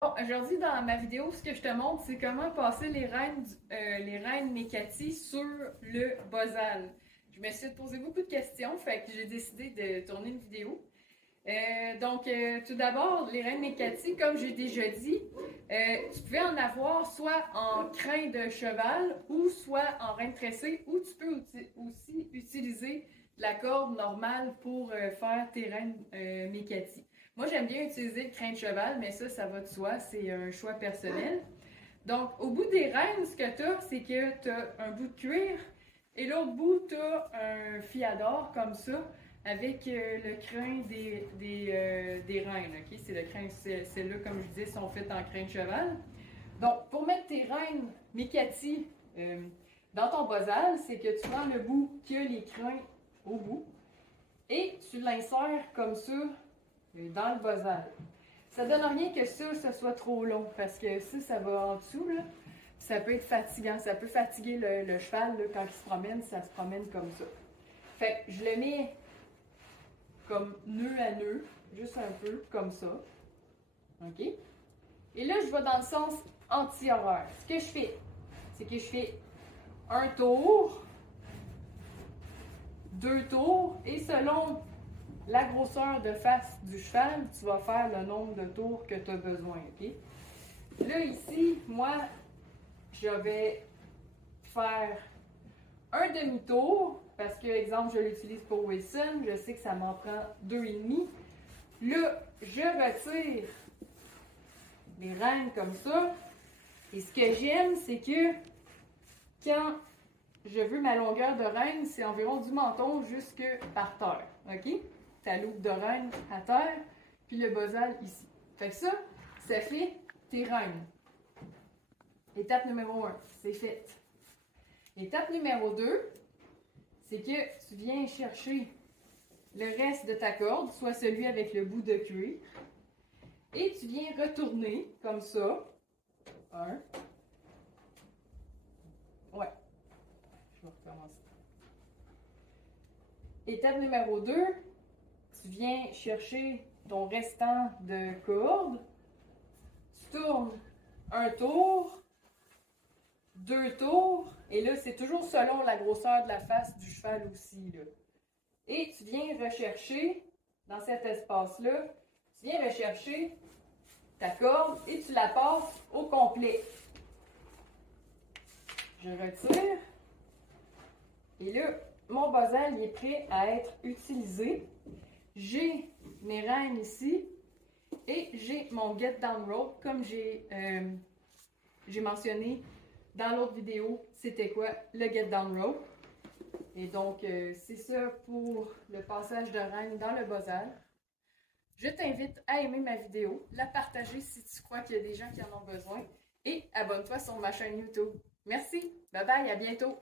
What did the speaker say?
Bon, aujourd'hui, dans ma vidéo, ce que je te montre, c'est comment passer les reines Mécati sur le Bozal. Je me suis posé beaucoup de questions, fait que j'ai décidé de tourner une vidéo. Tout d'abord, les reines Mécati, comme j'ai déjà dit, tu pouvais en avoir soit en crin de cheval ou soit en reine tressée, ou tu peux aussi utiliser la corde normale pour faire tes reines Mécati. Moi, j'aime bien utiliser le crin de cheval, mais ça va de soi, c'est un choix personnel. Donc, au bout des reines, ce que tu as, c'est que tu as un bout de cuir et l'autre bout, tu as un fiador comme ça avec le crin des reines. Okay? C'est le crin, celles-là, comme je disais, sont faites en crin de cheval. Donc, pour mettre tes reines Mikati dans ton bozal, c'est que tu prends le bout qui a les crins au bout et tu l'insères comme ça dans le bozal. Ça donne rien que ça soit trop long parce que si ça va en dessous, là, ça peut être fatigant. Ça peut fatiguer le cheval là, quand il se promène, ça se promène comme ça. Fait que je le mets comme nœud à nœud, juste un peu comme ça. OK? Et là, je vais dans le sens anti-horaire. Ce que je fais, c'est que je fais un tour, deux tours, et selon la grosseur de face du cheval, tu vas faire le nombre de tours que tu as besoin. OK? Là, ici, moi, je vais faire un demi-tour, parce que, exemple, je l'utilise pour Wilson, je sais que ça m'en prend 2,5. Là, je retire les rênes comme ça. Et ce que j'aime, c'est que quand je veux ma longueur de reine, c'est environ du menton jusque par terre. OK? Ta loupe de reine à terre, puis le bozal ici. Fait que ça fait tes reines. Étape numéro 1, c'est fait. Étape numéro 2, c'est que tu viens chercher le reste de ta corde, soit celui avec le bout de cuir, et tu viens retourner comme ça. Un. Ouais, je vais recommencer. Étape numéro 2, tu viens chercher ton restant de corde, tu tournes un tour, deux tours, et là, c'est toujours selon la grosseur de la face du cheval aussi. Là. Et tu viens rechercher, dans cet espace-là, tu viens rechercher ta corde et tu la passes au complet. Je retire. Et là, mon bozal il est prêt à être utilisé. J'ai mes reines ici et j'ai mon get down rope comme j'ai mentionné dans l'autre vidéo, c'était quoi le get down rope. Et donc, c'est ça pour le passage de reine dans le bozal. Je t'invite à aimer ma vidéo, la partager si tu crois qu'il y a des gens qui en ont besoin et abonne-toi sur ma chaîne YouTube. Merci, bye bye, à bientôt!